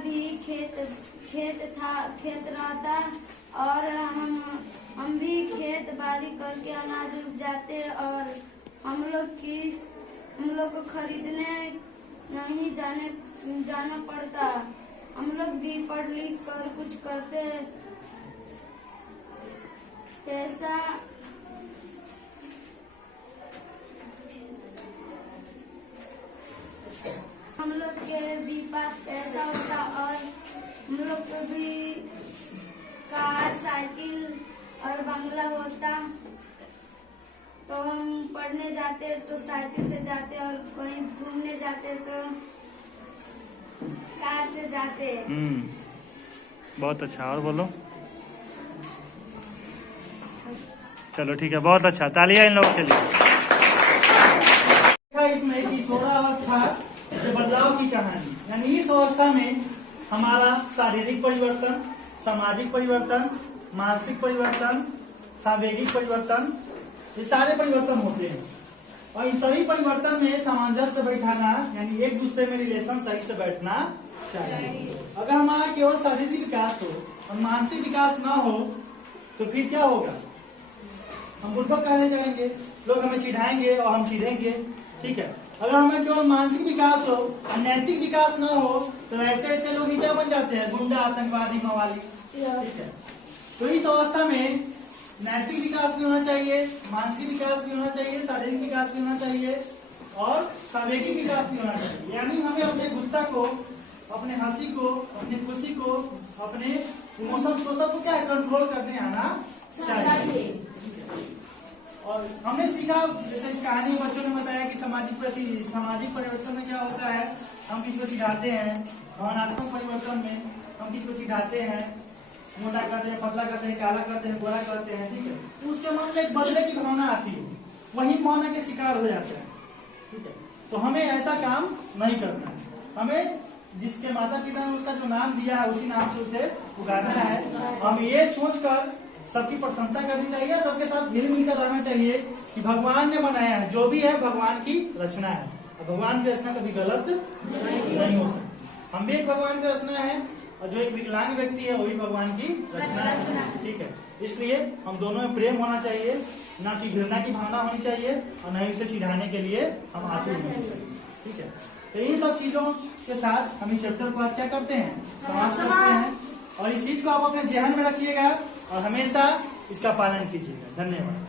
भी खेत रहता और हम भी खेत बाड़ी करके अनाज उपजाते और हम लोग को खरीदने नहीं जाना पड़ता। हम लोग भी पढ़ लिख कर कुछ करते पैसा हम लोग के भी पास पैसा होता और हम लोग को भी कार साइकिल और बंगला होता। तो हम पढ़ने जाते तो साइकिल से जाते और कहीं घूमने जाते तो कार से जाते। बहुत अच्छा। और बोलो। चलो ठीक है, बहुत अच्छा, तालियां इन लोगों के लिए। इसमें किशोरावस्था के बदलाव की कहानी, यानी इस अवस्था में हमारा शारीरिक परिवर्तन, सामाजिक परिवर्तन, मानसिक परिवर्तन, सांवेगिक परिवर्तन, ये सारे परिवर्तन होते हैं। और इन सभी परिवर्तन में सामंजस्य बैठाना, यानी एक दूसरे में रिलेशन सही से बैठना चाहिए। अगर हमारा केवल शारीरिक विकास हो और मानसिक विकास ना हो तो फिर क्या होगा? हम बुड़बक कहने जाएंगे, लोग हमें चिढ़ाएंगे और हम चिढ़ेंगे। ठीक है, अगर हमें केवल मानसिक विकास हो और नैतिक विकास ना हो तो ऐसे ऐसे लोग क्या बन जाते हैं? गुंडा, आतंकवादी, मवाली। ठीक है, तो इस अवस्था में नैतिक विकास भी होना चाहिए, मानसिक विकास भी होना चाहिए, शारीरिक विकास भी होना चाहिए और सांवेगिक विकास भी होना चाहिए। यानी हमें अपने गुस्सा को, अपने हंसी को, अपनी खुशी को, अपने इमोशंस को, सबको क्या कंट्रोल करने आना चाहिए। और हमने सीखा, जैसे इस कहानी में बच्चों ने बताया कि सामाजिक परिवर्तन में क्या होता है, हम किसी को चिढ़ाते हैं। भावनात्मक परिवर्तन में हम किसी को चिढ़ाते हैं, मोटा करते हैं, पतला करते हैं, काला करते हैं, गोरा करते हैं। ठीक है, उसके मन में एक बदले की भावना आती है, वही भावना के शिकार हो जाते हैं। ठीक है, तो हमें ऐसा काम नहीं करना है। हमें जिसके माता पिता ने उसका जो नाम दिया है उसी नाम से उसे पुकारना है। हम ये सोचकर सबकी प्रशंसा करनी चाहिए, सबके साथ मिल मिलकर रहना चाहिए कि भगवान ने बनाया है, जो भी है भगवान की रचना है। भगवान की रचना कभी गलत नहीं हो सकती। हम भी एक भगवान की रचना है और जो एक विकलांग व्यक्ति है वही भगवान की रचना है। ठीक है, इसलिए हम दोनों में प्रेम होना चाहिए, ना कि घृणा की भावना होनी चाहिए और न ही उसे चिढ़ाने के लिए हम आतुर होने चाहिए। ठीक है, तो इन सब चीजों के साथ हम इस चैप्टर को आज क्या करते हैं? समाप्त करते हैं। और इस चीज को आप अपने जहन में रखिएगा और हमेशा इसका पालन कीजिएगा। धन्यवाद।